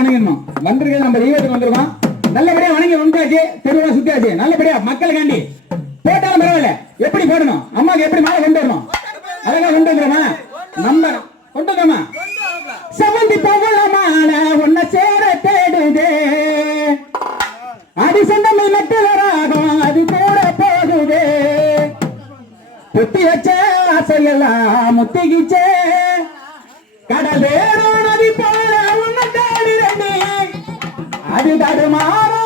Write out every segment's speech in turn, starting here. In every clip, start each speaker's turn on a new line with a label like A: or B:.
A: வணங்கிடணும் வந்திருக்க நம்ம தெய்வத்துக்கு வந்திருக்கோம். நல்லபடியா வணங்கி வந்தாச்சு தெருவெல்லாம் சுத்தியாச்சு. நல்லபடியா மக்களுக்காண்டி போட்டாலும் பரவாயில்ல. எப்படி போடணும்? அம்மாவுக்கு எப்படி மாலை கொண்டு வரணும்? அழகா கொண்டு வந்துடுமா நம்ம கொண்டு வந்துடுமா செவந்தி பவளமான ஒன்ன சேர தேடுதே. அடி சொந்தமில் மெட்டலராகும் அது கூட போகுதே. புத்தி வச்ச ஆசையெல்லாம் முத்திகிச்சே ದಾಡು ಮಾರ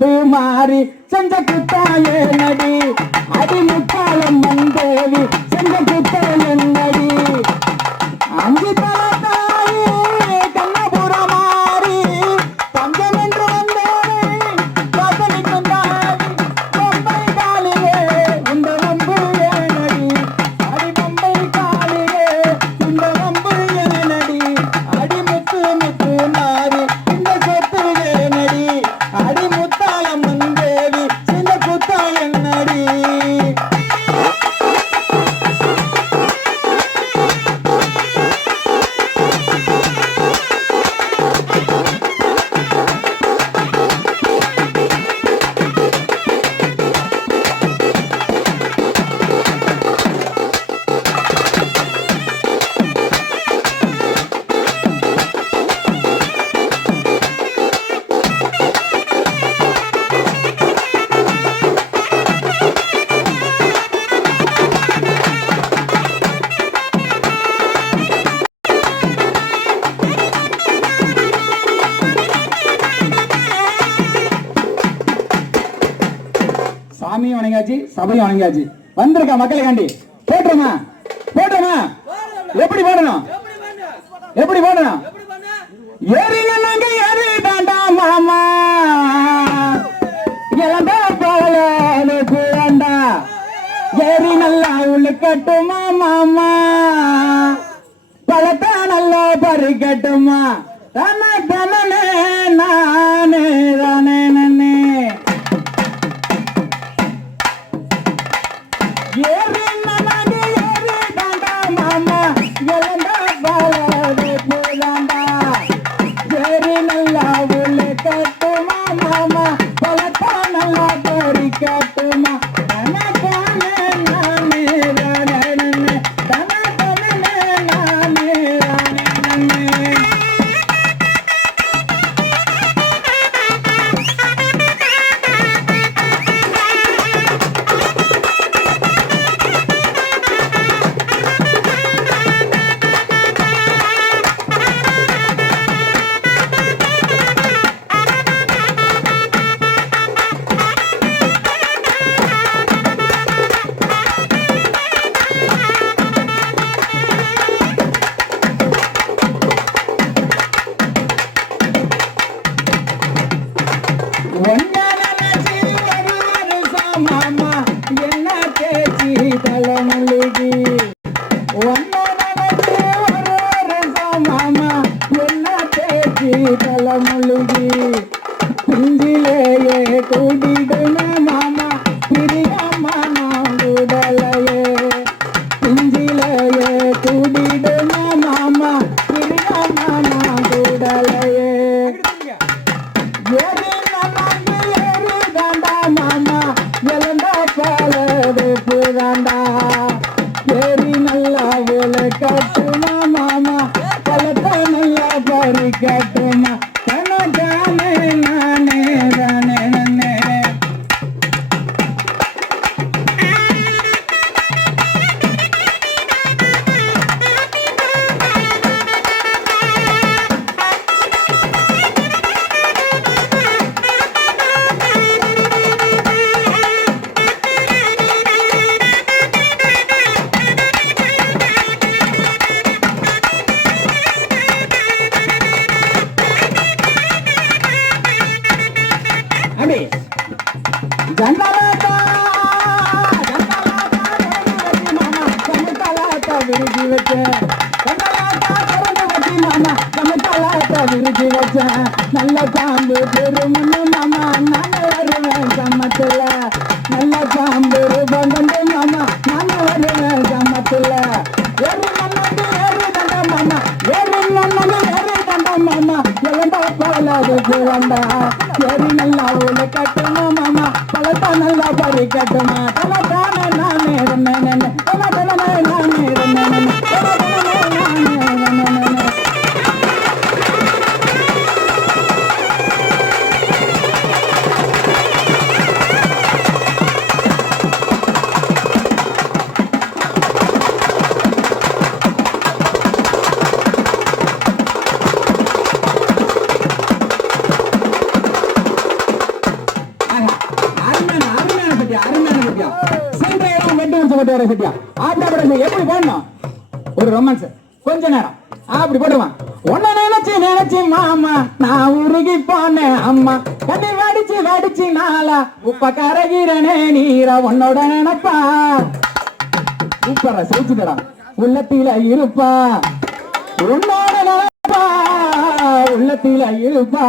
A: கூட்டு மாறி செஞ்ச குத்தாயே நடி. அடி முத்தாளம் மந்தேவி வாங்கியாச்சு சபையும் வாங்கியாச்சு. வந்திருக்க மக்களுக்காண்டி. போட்டுருமா? போட்டுருமா? எப்படி போடணும்? எப்படி போடணும்? எரியில எரி தாண்டா மாமா. போல எனக்கு வேண்டா. எரி நல்லா கட்டுமா மாமா? பழத்தா நல்லா பறிக்கட்டுமா? தானே தானே நானே தானே.
B: baby, baby. நாங்க வருவேன் சம்மத்துல நல்ல பாம்பு பந்தந்து மாமா நாங்க வருவேன் சம்மத்துல ஏறி மண்ணாண்டு ஏறி தண்டம் மாமா ஏறி மண்ணாண்டு ஏறி தண்டம் மாமா எவன்டா போலாது போவண்டா ஏறி நல்லா உள்ள கட்டுமா மாமா பழத்தா நல்லா பறி கட்டுமா
A: இடம் வெட்டு வச்சு எப்படி போடணும்? ஒரு ரொமான்ஸ் கொஞ்ச நேரம். அப்படி போடுவான். உன்னை நினைச்சு நினைச்சு மாமா நான் உருகி போனேன் அம்மா. கண்ணி வடிச்சு வடிச்சு நாளா. உப்ப கரகிறனே நீரா உன்னோட நினைப்பா. சூப்பரா சிரிச்சுடா உள்ளத்தில இருப்பா. உன்னோட நினைப்பா. உள்ளத்தில இருப்பா.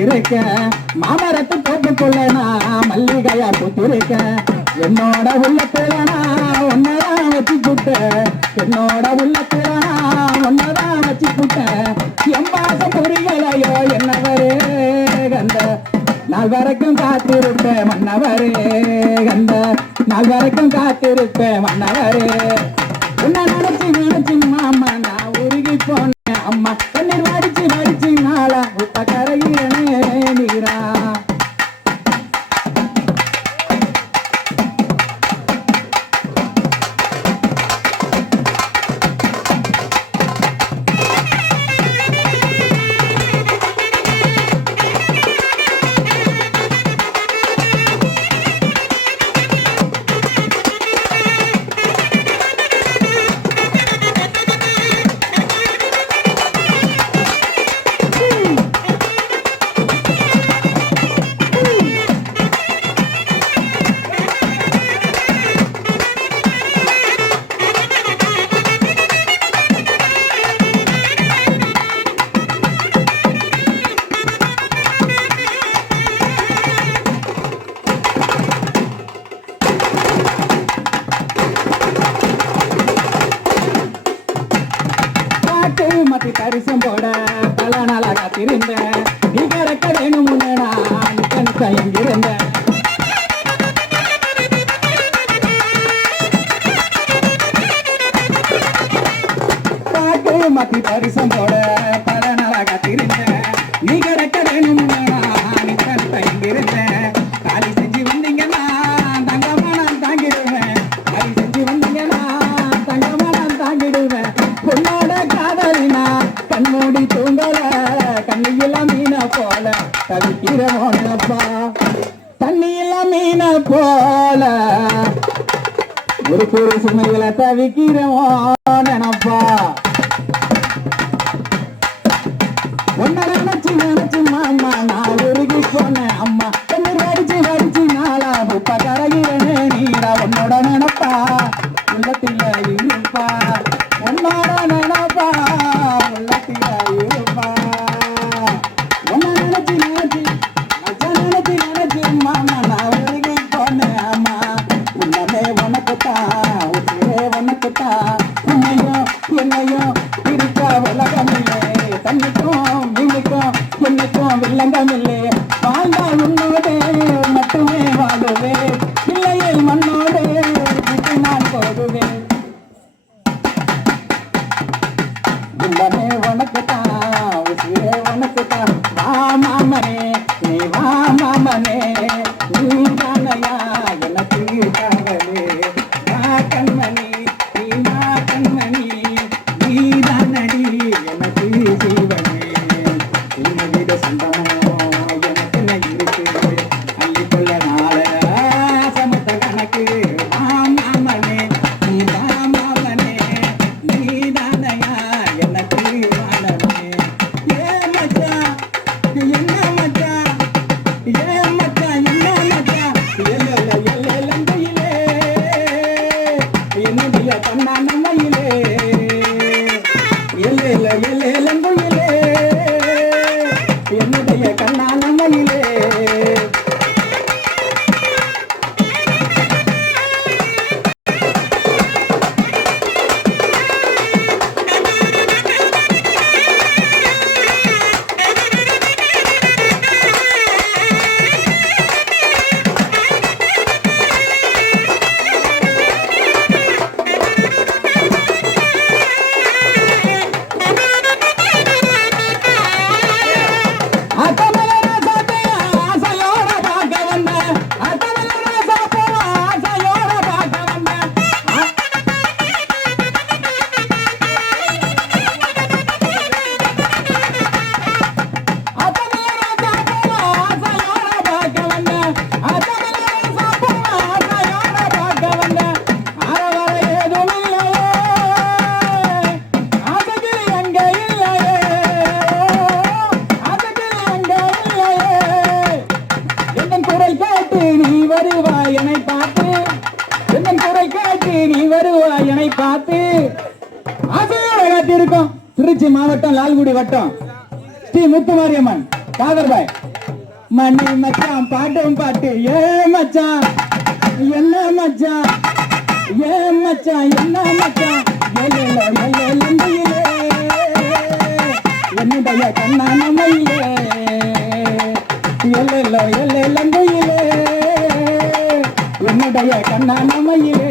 A: குளிச்சிருக்க மாமரத்து தட்டுக்குள்ள நான் மல்லிகையா பூத்திருக்க. என்னோட உள்ளத்துல நான் ஒன்னதான் வச்சு புட்ட என்னோட உள்ளத்துல நான் ஒன்னதான் வச்சு புட்ட என் புரியலையோ என்னவரே கந்த. நாள் வரைக்கும் காத்திருப்பேன் மன்னவரே கந்த. நாள் வரைக்கும் காத்திருப்பேன் மன்னவரே. உன்னை நினைச்சு நினைச்சு மாமா நான் உருகி போன ஒரு சுமையில தவிக்கிறோம். you. lagale பாராட்டியிருக்கோம் திருச்சி மாவட்டம் லால்குடி வட்டம். ஸ்ரீ முத்துமாரியம்மன் காதர்பாய் மணி மச்சான் பாட்டும் பாட்டு. ஏ மச்சான் என்ன மச்சான்? ஏ மச்சான் என்ன மச்சான்? என்னுடைய கண்ணாமையிலே எல்லோ எல்லை லங்கையிலே என்னுடைய கண்ணாமையிலே